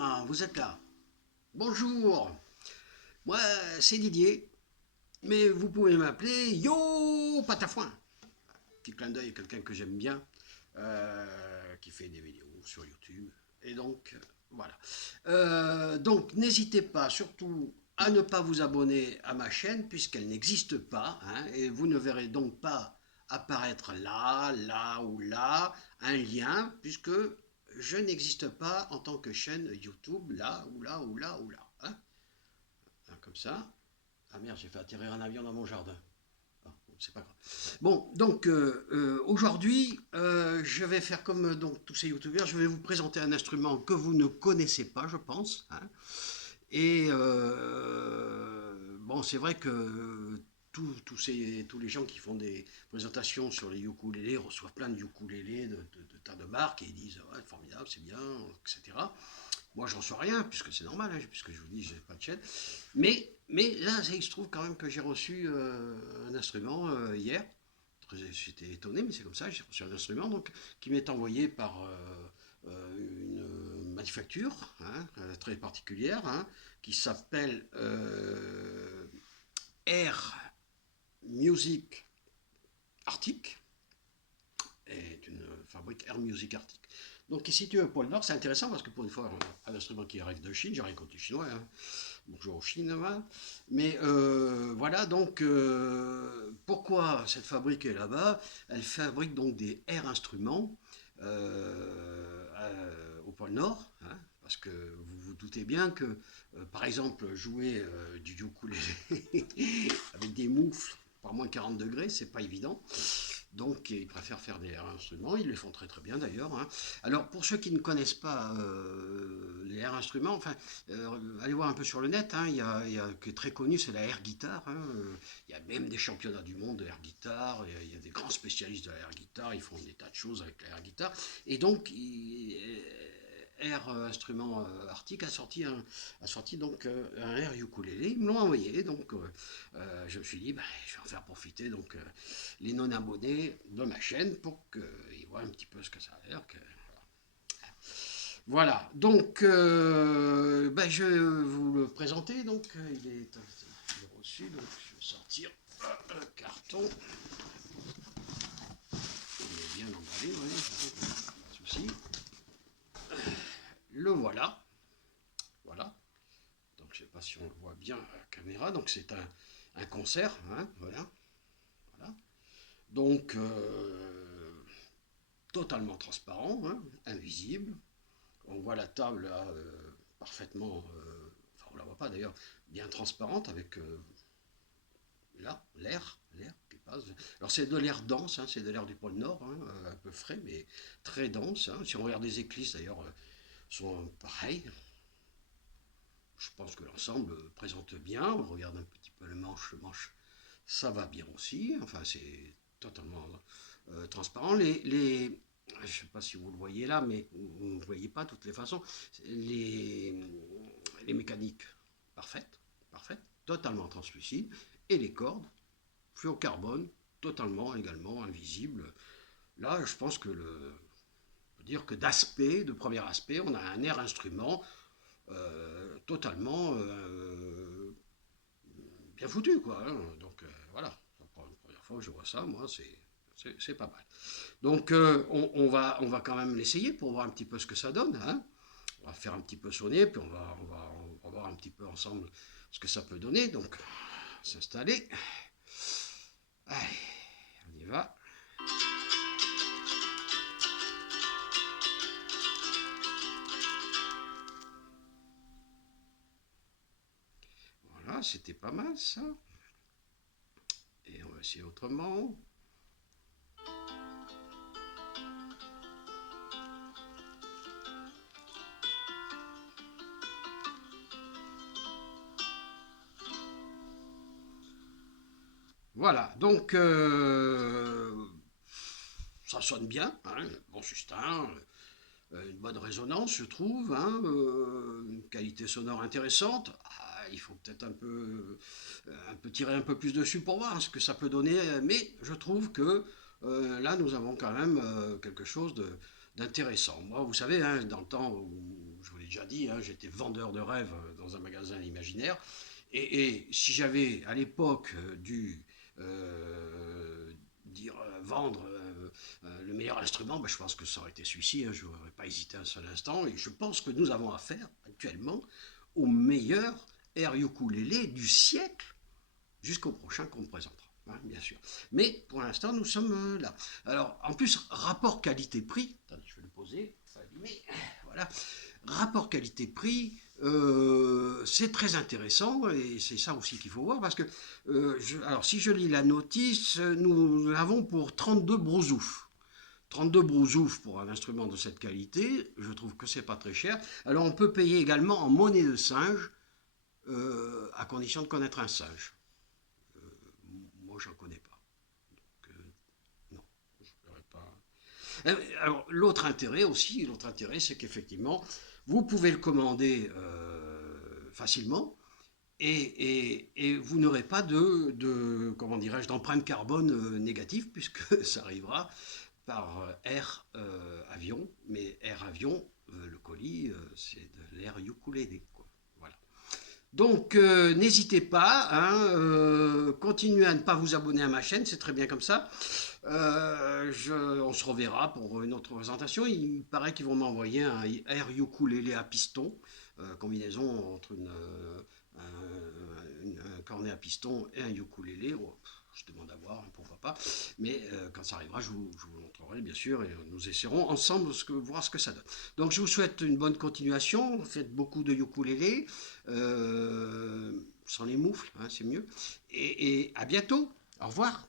Ah, vous êtes là. Bonjour. Moi, c'est Didier. Mais vous pouvez m'appeler Yo Patafouin. Petit clin d'œil à quelqu'un que j'aime bien, qui fait des vidéos sur YouTube. Et donc, voilà. Donc, n'hésitez pas, surtout, à ne pas vous abonner à ma chaîne, puisqu'elle n'existe pas. Hein, et vous ne verrez donc pas apparaître là, là ou là, un lien, puisque je n'existe pas en tant que chaîne YouTube, là ou là ou là ou là. Hein. Comme ça. Ah merde, j'ai fait atterrir un avion dans mon jardin. Ah, bon, c'est pas grave. Bon, donc aujourd'hui, je vais faire comme donc, tous ces youtubeurs, je vais vous présenter un instrument que vous ne connaissez pas, je pense. Hein. Et bon, c'est vrai que tous les gens qui font des présentations sur les ukulélés reçoivent plein de ukulélés de tas de marques et ils disent ouais, formidable, c'est bien, etc. Moi, j'en sais rien, puisque c'est normal, hein, puisque je vous dis, j'ai pas de chaîne. Mais là, il se trouve quand même que j'ai reçu un instrument hier. J'étais étonné, mais c'est comme ça, j'ai reçu un instrument donc, qui m'est envoyé par une manufacture hein, très particulière hein, qui s'appelle Air Music Arctic, est une fabrique Air Music Arctic. Donc qui est située au pôle Nord, c'est intéressant parce que pour une fois, un instrument qui arrive de Chine, j'ai rien contre les Chinois, hein. Bonjour aux Chinois. Mais voilà, donc pourquoi cette fabrique est là-bas? Elle fabrique donc des air instruments au pôle Nord, hein, parce que vous vous doutez bien que, par exemple, jouer du ukulélé avec des moufles par moins 40 degrés, c'est pas évident. Donc ils préfèrent faire des instruments, ils les font très très bien d'ailleurs. Hein. Alors pour ceux qui ne connaissent pas les air instruments, enfin, allez voir un peu sur le net, hein, il y a qui est très connu, c'est la air guitare. Hein, il y a même des championnats du monde de air guitare, il y a des grands spécialistes de la air guitare, ils font des tas de choses avec la air guitare. Et donc Air Instrument Arctic a sorti donc un air ukulélé, ils me l'ont envoyé, donc je me suis dit, bah, je vais en faire profiter donc les non-abonnés de ma chaîne pour qu'ils voient un petit peu ce que ça a l'air. Voilà, donc ben, je vais vous le présenter. Donc il est reçu, donc je vais sortir le carton. Il est bien emballé, ouais, pas de souci. Le voilà, voilà. Donc je ne sais pas si on le voit bien à la caméra. Donc c'est un concert, hein, voilà, voilà. Donc totalement transparent, hein, invisible. On voit la table là, parfaitement, enfin on la voit pas d'ailleurs, bien transparente avec là l'air qui passe. Alors c'est de l'air dense, hein, c'est de l'air du pôle Nord, hein, un peu frais mais très dense. Hein. Si on regarde les éclisses d'ailleurs, sont pareils. Je pense que l'ensemble présente bien. On regarde un petit peu le manche, ça va bien aussi. Enfin c'est totalement transparent. Je ne sais pas si vous le voyez là, mais vous ne voyez pas de toutes les façons. Les, les mécaniques parfaites, parfaites, totalement translucides, et les cordes fluocarbone, totalement également invisibles. Là, je pense que on peut dire que d'aspect, de premier aspect, on a un air instrument totalement bien foutu, quoi. Hein. Donc voilà, la première fois que je vois ça, moi, c'est pas mal. Donc on va quand même l'essayer pour voir un petit peu ce que ça donne. Hein. On va faire un petit peu sonner, puis on va voir un petit peu ensemble ce que ça peut donner. Donc s'installer. Allez, on y va. Voilà, c'était pas mal ça. Et on va essayer autrement. Voilà, donc ça sonne bien, hein, bon sustain, une bonne résonance, je trouve, hein, une qualité sonore intéressante. Ah, il faut peut-être un peu tirer un peu plus dessus pour voir ce que ça peut donner, mais je trouve que là, nous avons quand même quelque chose d'intéressant. Moi, vous savez, hein, dans le temps où, je vous l'ai déjà dit, hein, j'étais vendeur de rêves dans un magasin imaginaire. Et si j'avais à l'époque dû dire vendre le meilleur instrument, ben, je pense que ça aurait été celui-ci, hein, je n'aurais pas hésité un seul instant. Et je pense que nous avons affaire actuellement au meilleur air ukulélé du siècle jusqu'au prochain qu'on me présentera, hein, bien sûr. Mais pour l'instant, nous sommes là. Alors, en plus, rapport qualité-prix, attendez, je vais le poser, mais voilà, rapport qualité-prix, c'est très intéressant et c'est ça aussi qu'il faut voir parce que, alors si je lis la notice, nous avons pour 32 brousouf. 32 brousouf pour un instrument de cette qualité, je trouve que c'est pas très cher. Alors on peut payer également en monnaie de singe, à condition de connaître un singe. Moi, j'en connais pas. Donc, non, je n'aurais pas. Alors, l'autre intérêt, c'est qu'effectivement, vous pouvez le commander facilement et vous n'aurez pas comment dirais-je, d'empreinte carbone négative puisque ça arrivera par air avion, mais air avion, le colis, c'est de l'air ukulélé, quoi. Voilà. Donc, n'hésitez pas, hein, continuez à ne pas vous abonner à ma chaîne, c'est très bien comme ça. On se reverra pour une autre présentation. Il paraît qu'ils vont m'envoyer un air ukulélé à piston, combinaison entre un cornet à piston et un ukulélé. Oh, je demande à voir, hein, pourquoi pas. Mais quand ça arrivera, je vous montrerai bien sûr et nous essaierons ensemble voir ce que ça donne. Donc je vous souhaite une bonne continuation. Faites beaucoup de ukulélé, sans les moufles, hein, c'est mieux. Et à bientôt. Au revoir.